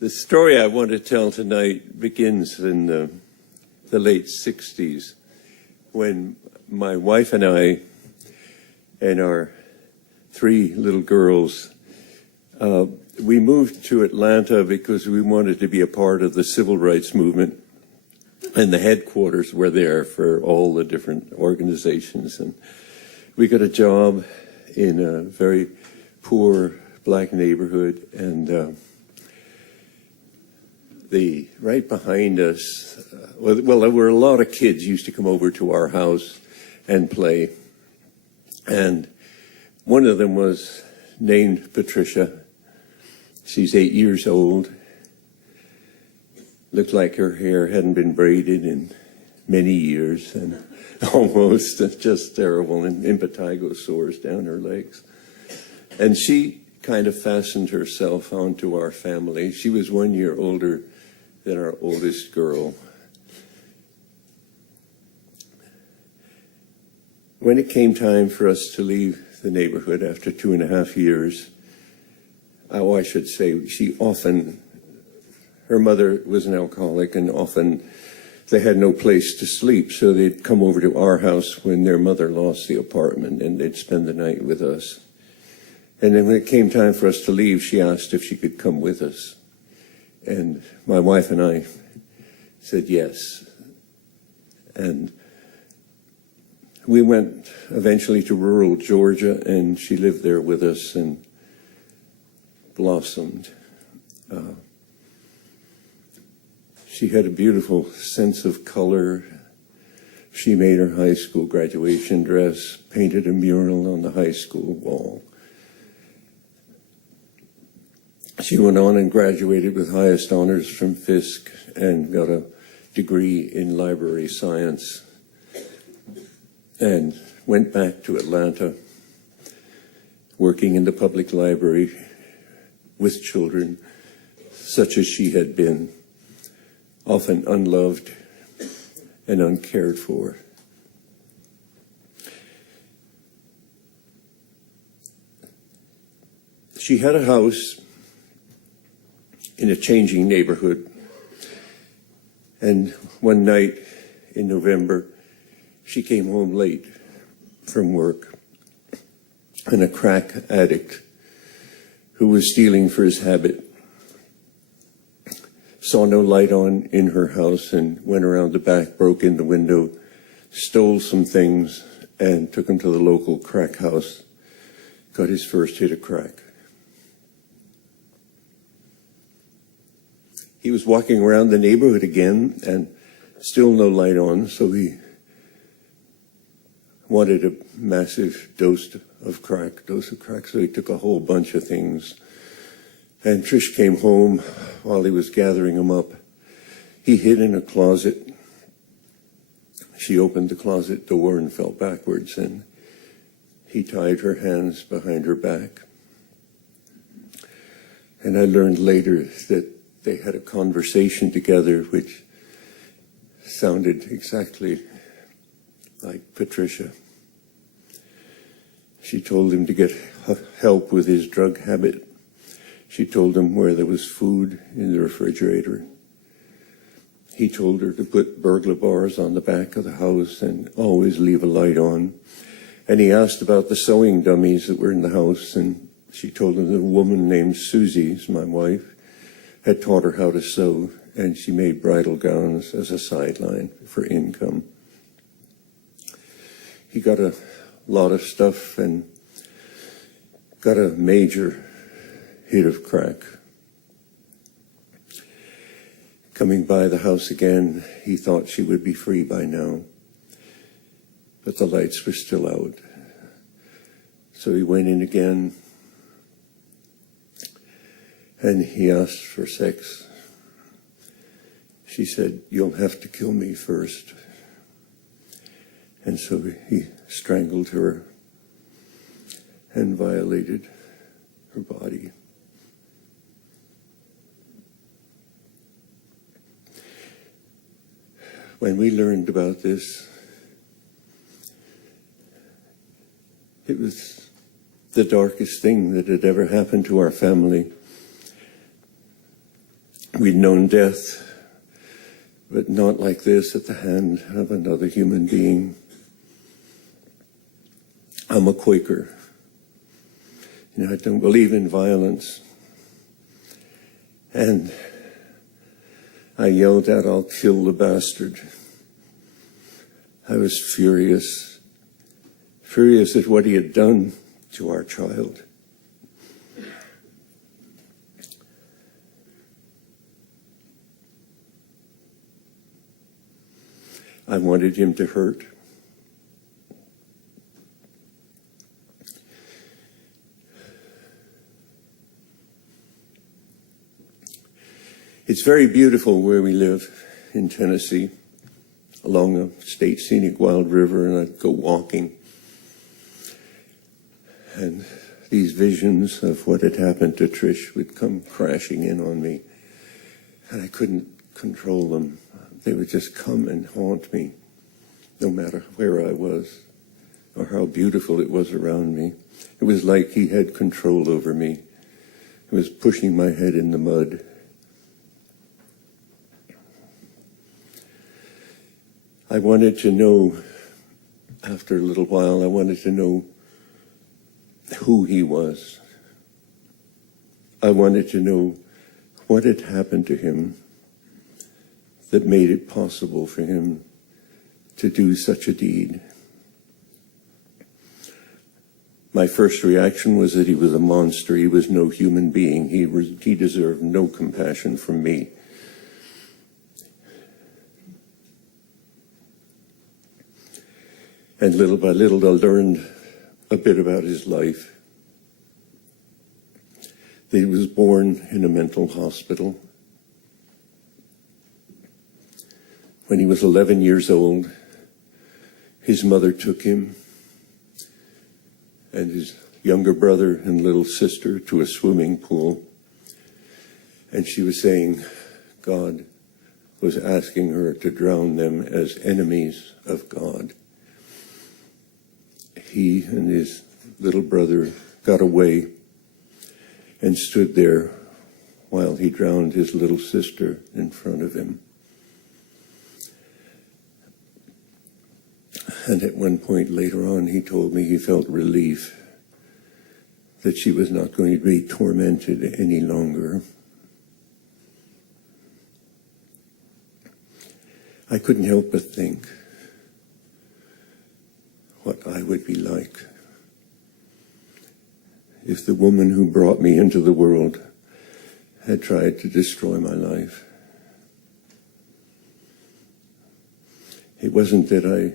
The story I want to tell tonight begins in the late 60s when my wife and I and our three little girls, we moved to Atlanta because we wanted to be a part of the civil rights movement, and the headquarters were there for all the different organizations. And we got a job in a very poor black neighborhood, and right behind us, well, there were a lot of kids used to come over to our house and play. And one of them was named Patricia. She's 8 years old. Looked like her hair hadn't been braided in many years, and almost just terrible, and impetigo sores down her legs. And she kind of fastened herself onto our family. She was 1 year older than our oldest girl. When it came time for us to leave the neighborhood after 2.5 years, I should say, her mother was an alcoholic, and often they had no place to sleep, so they'd come over to our house when their mother lost the apartment, and they'd spend the night with us. And then when it came time for us to leave, she asked if she could come with us. And my wife and I said yes. And we went eventually to rural Georgia, and she lived there with us and blossomed. She had a beautiful sense of color. She made her high school graduation dress, painted a mural on the high school wall. She went on and graduated with highest honors from Fisk and got a degree in library science, and went back to Atlanta, working in the public library with children such as she had been, often unloved and uncared for. She had a house in a changing neighborhood, and one night in November, she came home late from work, and a crack addict who was stealing for his habit saw no light on in her house and went around the back, broke in the window, stole some things, and took him to the local crack house, got his first hit of crack. He was walking around the neighborhood again, and still no light on, so he wanted a massive dose of crack, so he took a whole bunch of things. And Trish came home while he was gathering them up. He hid in a closet. She opened the closet door and fell backwards, and he tied her hands behind her back. And I learned later that they had a conversation together which sounded exactly like Patricia. She told him to get help with his drug habit. She told him where there was food in the refrigerator. He told her to put burglar bars on the back of the house and always leave a light on. And he asked about the sewing dummies that were in the house, and she told him that a woman named Susie, my wife, had taught her how to sew, and she made bridal gowns as a sideline for income. He got a lot of stuff and got a major hit of crack. Coming by the house again, he thought she would be free by now, but the lights were still out. So he went in again, and he asked for sex. She said, "You'll have to kill me first." And so he strangled her and violated her body. When we learned about this, it was the darkest thing that had ever happened to our family. We'd known death, but not like this at the hand of another human being. I'm a Quaker. I don't believe in violence. And I yelled out, "I'll kill the bastard." I was furious at what he had done to our child. I wanted him to hurt. It's very beautiful where we live in Tennessee, along a state scenic wild river, and I'd go walking. And these visions of what had happened to Trish would come crashing in on me, and I couldn't control them. They would just come and haunt me, no matter where I was or how beautiful it was around me. It was like he had control over me. He was pushing my head in the mud. I wanted to know, after a little while, I wanted to know who he was. I wanted to know what had happened to him that made it possible for him to do such a deed. My first reaction was that he was a monster. He was no human being. He deserved no compassion from me. And little by little, I learned a bit about his life. He was born in a mental hospital. When he was 11 years old, his mother took him and his younger brother and little sister to a swimming pool. And she was saying God was asking her to drown them as enemies of God. He and his little brother got away and stood there while he drowned his little sister in front of him. And at one point later on, he told me he felt relief that she was not going to be tormented any longer. I couldn't help but think what I would be like if the woman who brought me into the world had tried to destroy my life. It wasn't that I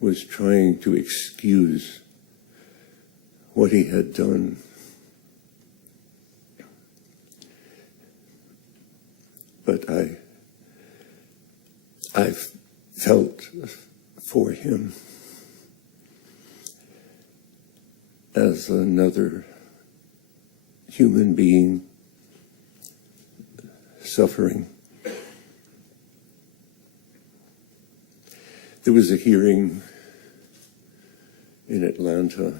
was trying to excuse what he had done. But I felt for him as another human being suffering. There was a hearing in Atlanta,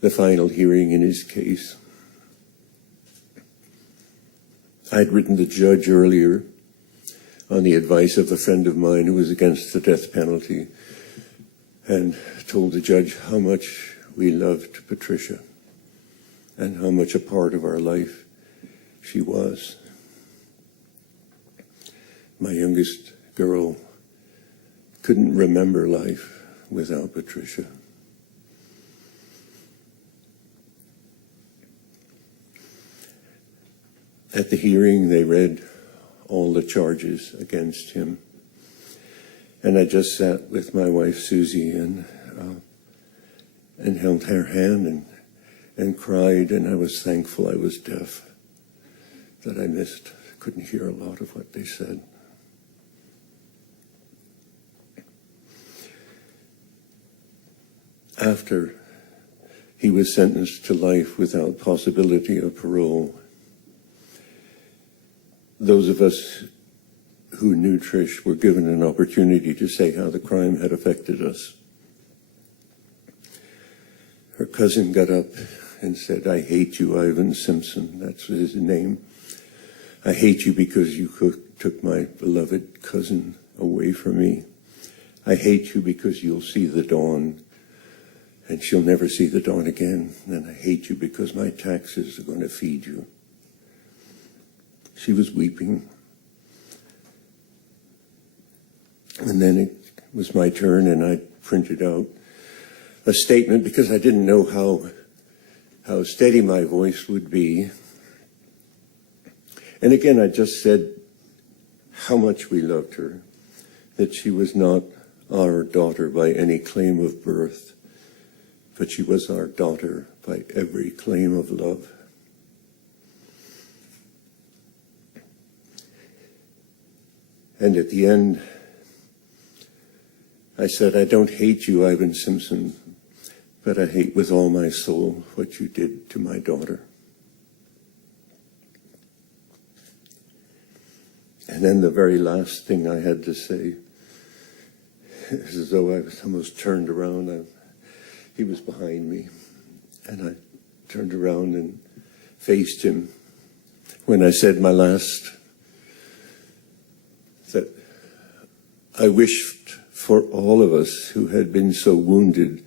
the final hearing in his case. I'd written the judge earlier on the advice of a friend of mine who was against the death penalty, and told the judge how much we loved Patricia and how much a part of our life she was. My youngest girl couldn't remember life without Patricia. At the hearing, they read all the charges against him. And I just sat with my wife, Susie, and held her hand and cried, and I was thankful I was deaf, that I couldn't hear a lot of what they said. After he was sentenced to life without possibility of parole, those of us who knew Trish were given an opportunity to say how the crime had affected us. Her cousin got up and said, "I hate you, Ivan Simpson." That's his name. I hate you because you took my beloved cousin away from me. I hate you because you'll see the dawn, and she'll never see the dawn again. And I hate you because my taxes are going to feed you. She was weeping. And then it was my turn, and I printed out a statement because I didn't know how steady my voice would be. And again, I just said how much we loved her, that she was not our daughter by any claim of birth, but she was our daughter by every claim of love. And at the end, I said, I don't hate you, Ivan Simpson, but I hate with all my soul what you did to my daughter. And then the very last thing I had to say, it was as though I was almost turned around. He was behind me, and I turned around and faced him when I said my last, that I wished for all of us who had been so wounded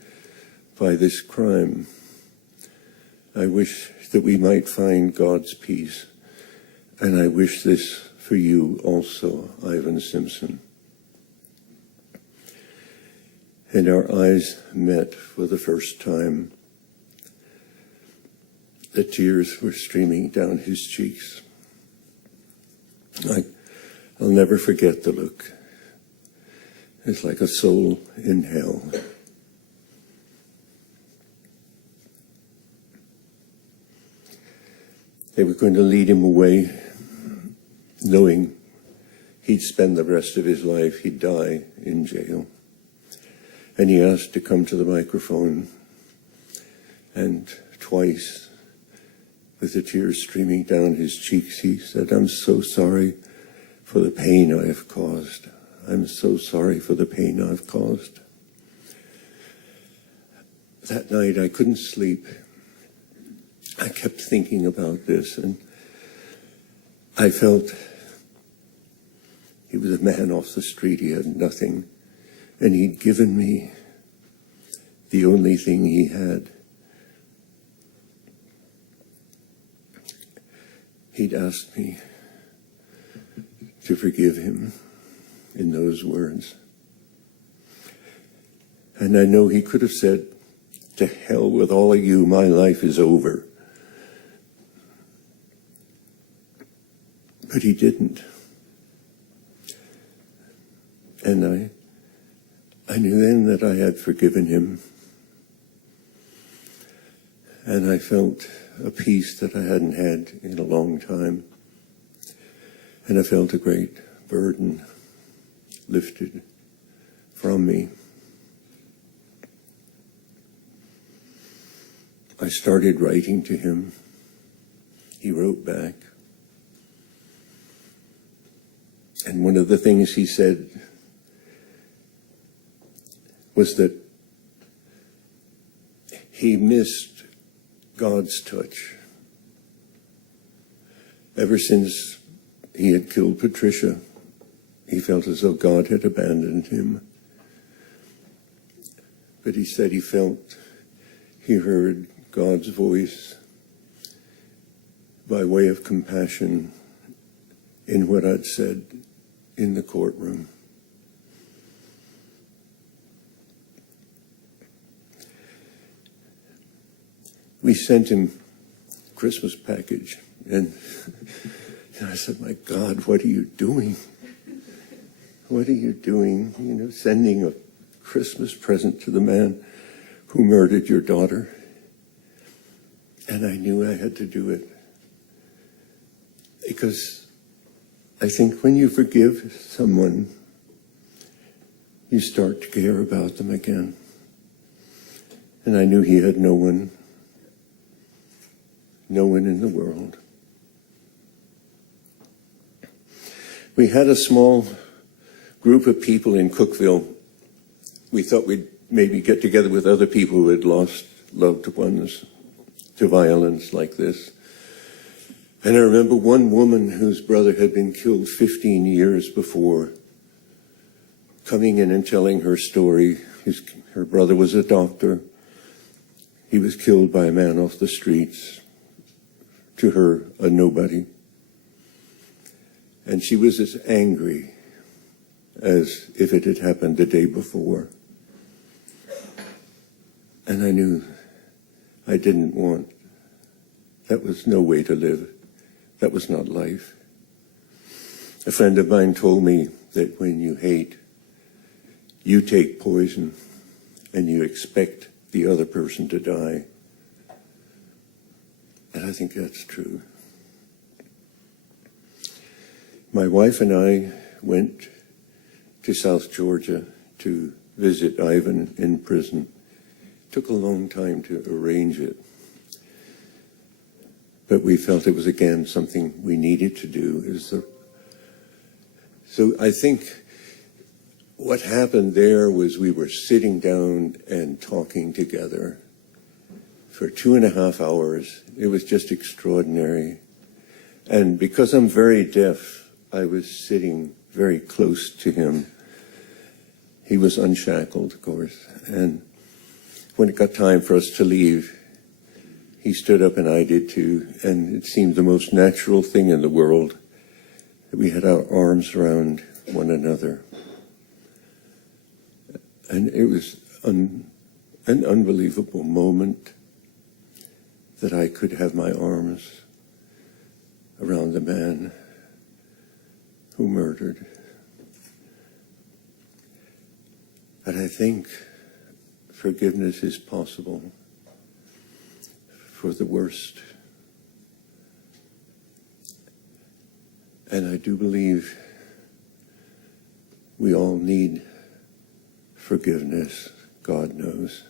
by this crime, I wish that we might find God's peace, and I wish this for you also, Ivan Simpson. And our eyes met for the first time. The tears were streaming down his cheeks. I'll never forget the look. It's like a soul in hell. They were going to lead him away, knowing he'd spend the rest of his life, he'd die in jail. And he asked to come to the microphone, and twice, with the tears streaming down his cheeks, he said, I'm so sorry for the pain I have caused. I'm so sorry for the pain I've caused. That night I couldn't sleep. I kept thinking about this, and I felt he was a man off the street. He had nothing, and he'd given me the only thing he had. He'd asked me to forgive him in those words. And I know he could have said, to hell with all of you, my life is over. But he didn't. And I knew then that I had forgiven him. And I felt a peace that I hadn't had in a long time. And I felt a great burden lifted from me. I started writing to him. He wrote back. And one of the things he said was that he missed God's touch. Ever since he had killed Patricia, he felt as though God had abandoned him. But he said he heard God's voice by way of compassion in what I'd said in the courtroom. We sent him a Christmas package, and I said, my God, what are you doing? What are you doing? Sending a Christmas present to the man who murdered your daughter. And I knew I had to do it. Because I think when you forgive someone, you start to care about them again. And I knew he had no one in the world. We had a small group of people in Cookville. We thought we'd maybe get together with other people who had lost loved ones to violence like this. And I remember one woman whose brother had been killed 15 years before coming in and telling her story. Her brother was a doctor. He was killed by a man off the streets. To her, a nobody. And she was as angry as if it had happened the day before. And I knew I didn't want, that was no way to live. That was not life. A friend of mine told me that when you hate, you take poison and you expect the other person to die. And I think that's true. My wife and I went to South Georgia to visit Ivan in prison. It took a long time to arrange it. But we felt it was, again, something we needed to do. So I think what happened there was we were sitting down and talking together for 2.5 hours. It was just extraordinary. And because I'm very deaf, I was sitting very close to him. He was unshackled, of course. And when it got time for us to leave, he stood up and I did too. And it seemed the most natural thing in the world that we had our arms around one another. And it was an unbelievable moment that I could have my arms around the man who murdered. And I think forgiveness is possible for the worst. And I do believe we all need forgiveness, God knows.